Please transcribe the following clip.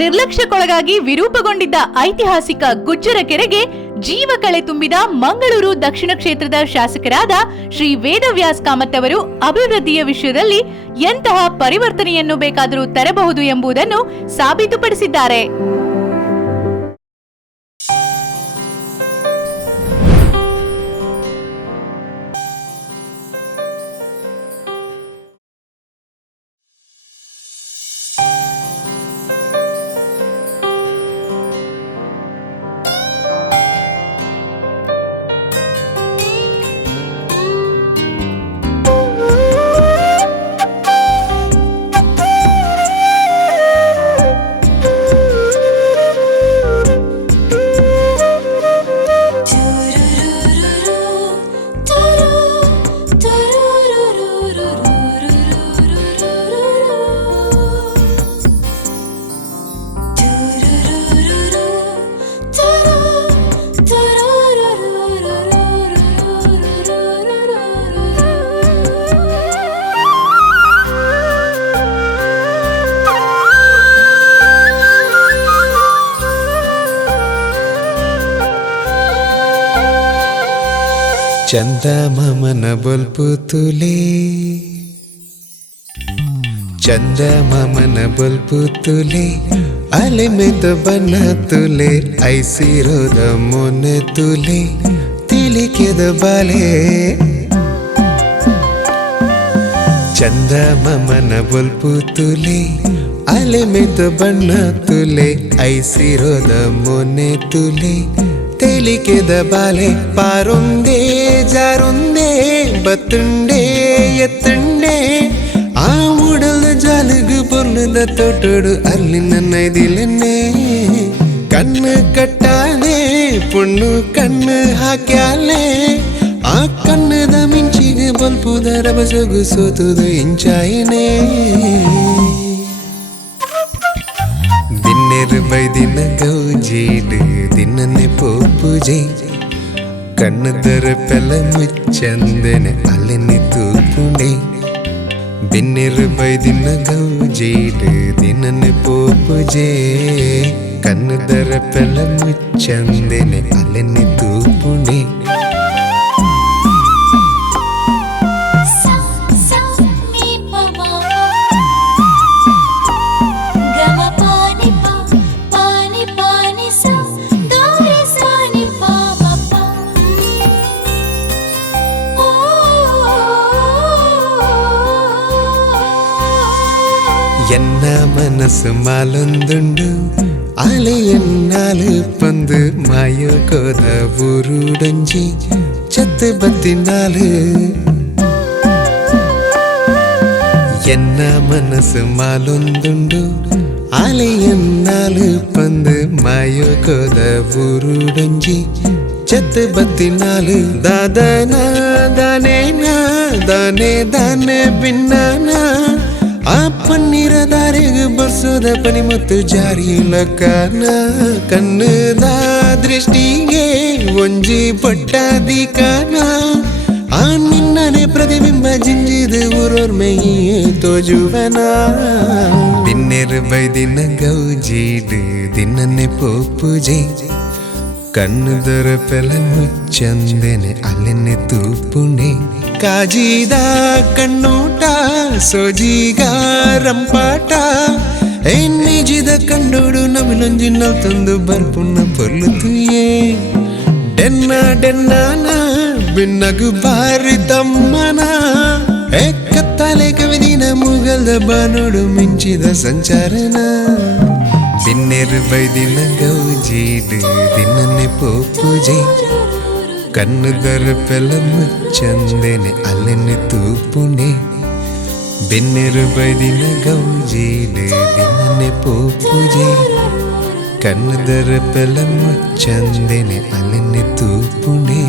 ನಿರ್ಲಕ್ಷ್ಯಕ್ಕೊಳಗಾಗಿ ವಿರೂಪಗೊಂಡಿದ್ದ ಐತಿಹಾಸಿಕ ಗುಜ್ಜರ ಕೆರೆಗೆ ಜೀವ ಕಳೆ ತುಂಬಿದ ಮಂಗಳೂರು ದಕ್ಷಿಣ ಕ್ಷೇತ್ರದ ಶಾಸಕರಾದ ಶ್ರೀ ವೇದವ್ಯಾಸ್ ಕಾಮತ್ ಅವರು ಅಭಿವೃದ್ಧಿಯ ವಿಷಯದಲ್ಲಿ ಎಂತಹ ಪರಿವರ್ತನೆಯನ್ನು ಬೇಕಾದರೂ ತರಬಹುದು ಎಂಬುದನ್ನು ಸಾಬೀತುಪಡಿಸಿದ್ದಾರೆ. ಚಂದಮಾಮನ ಬೊಲ್ಪು ತುಲೆ, ಚಂದಮಾಮನ ಬೊಲ್ಪು ತುಲೆ, ಅಲೆ ಮೆದ ಬಣ್ಣ ತುಲೆ, ಐಸಿರೋದ ಮೊನೆ ತುಲೆ, ತಿಳಿಕೆದ ಬಾಲೆ. ಚಂದಮಾಮನ ಬೊಲ್ಪು ತುಲೆ, ಅಲೆ ಮೆದ ಬಣ್ಣ ತುಲೆ, ಐಸಿರೋದ ಮೊನೆ ತುಲೆ, తెలికెద బాలే. పారుందే జారుందే బతుండే ఎత్తుండే ఆ ఉడల జాలుగు పొర్లుద తోటోడు ಅಲ್ಲಿ ನನ್ನ ಇದಿಲೆನ್ನೆ. ಕಣ್ಣು ಕಟ್ಟಾಲೆ ಪುಣ್ಣು ಕಣ್ಣು ಹಾಕ್ಯಾಲೆ, ಆ ಕಣ್ಣದ ಮಿಂಚಿಗೆ ಬಲ್ಪುದ ರಭಸಗು ಸೋತುದು ಇಂಚಾಯಿನೇ. ದಿನ್ನೆರು ಬೈದಿನ ಗೌಜೀಡು ದಿನನೆ ಪೋಪುಜೆ, ಕಣ್ಣದರ ಪೆಲ ಮುಚ್ಚಂದನೆ ಅಲೆನೆ ತೂಪುಂಡೆ. ಬಿನ್ನೆರು ಬೈದಿನ ಗೌಜೀಡು ದಿನನೆ ಪೋಪುಜೆ, ಕಣ್ಣದರ ಪೆಲ ಮುಚ್ಚಂದನೆ ಅಲೆನೆ ತೂಪುಂಡೆ. ಎನ್ನ ಮನಸ್ಸು ಮಾಲೊಂದುಂಡು ಅಲೆ ಎನ್ನಾಲು ಪಂದು ಮಾಯೋಕೋದ ಊರುಡೊಂಜಿ ಚತ್ತು ಬತ್ತಿನಾಲು. ಎನ್ನ ಮನಸ್ಸು ಮಾಲೊಂದುಂಡು ಅಲೆ ಎನ್ನಾಲು ಪಂದು ಮಾಯೋಕೋದ ಊರುಡೊಂಜಿ ಚತ್ತು ಬತ್ತಿನಾಲು. ದಾದನ ದಾನೇನ ದಾನೆ ದಾನೆ ಭಿನ್ನಾನ ಆ ಪನ್ನೀರ ದಾರಿಗೆ ಬರ್ಸೋದ ಪನಿ ಮತ್ತು ಜಾರಿ ಲಕ್ಕನ. ಕಣ್ಣದ ದೃಷ್ಟಿಗೆ ಒಂಜಿ ಪಟ್ಟಾದಿ ಕಾನ, ಆ ನಿನ್ನನೆ ಪ್ರತಿಬಿಂಬ ಜಿಂಜಿದು ಊರೋರ್ ಮೇಯೇ ತೋಜುವನ. ದಿನ್ನೆರು ಬೈದಿನ ಗೌಜೀಡು ದಿನನೆ ಪೋಪುಜೆ, ಕಣ್ಣುದರ ಪೆಲ ಮುಚ್ಚಂದೆನೆ ಅಲೆನೆ ತೂಪುಣೆ. ಕಾಜಿದ ಕಣ್ಣೋಟ ಸೋಜಿಗ ರಂಪಾಟ, ನಿಜಿದ ಕಂಡೋಡು ನಮಿಲೊಂಜಿನ ತಂದು ಬರ್ಪುಣ್ಣ ಪೊರ್ಲುತುಯೇ. ಡೆನ್ನ ಡೆನ್ನಾನ ಬಿನ್ನಗು ಬಾರಿ ತಮ್ಮನ, ಕತ್ತಲೆ ಕವಿದಿನ ಮುಗಲ್ದ ಬಾನೋಡು ಮಿಂಚಿದ ಸಂಚಾರನ. ದಿನ್ನೆರು ಬೈದಿನ ಗೌಜೀಡು ದಿನನೆ ಪೋಪುಜೆ, ಕಣ್ಣುದರ ಪೆಲ ಮುಚ್ಚಂದೆನೆ ಅಲೆನೆ ತೂಪುಣೆ. ಬೆನ್ನೆರು ಬೈದಿನ ಗೌಜೀಡು ದಿನನೆ ಪೋಪುಜೆ, ಕಣ್ಣುದರ ಪೆಲ ಮುಚ್ಚಂದೆನೆ ಅಲೆನೆ ತೂಪುಣೆ.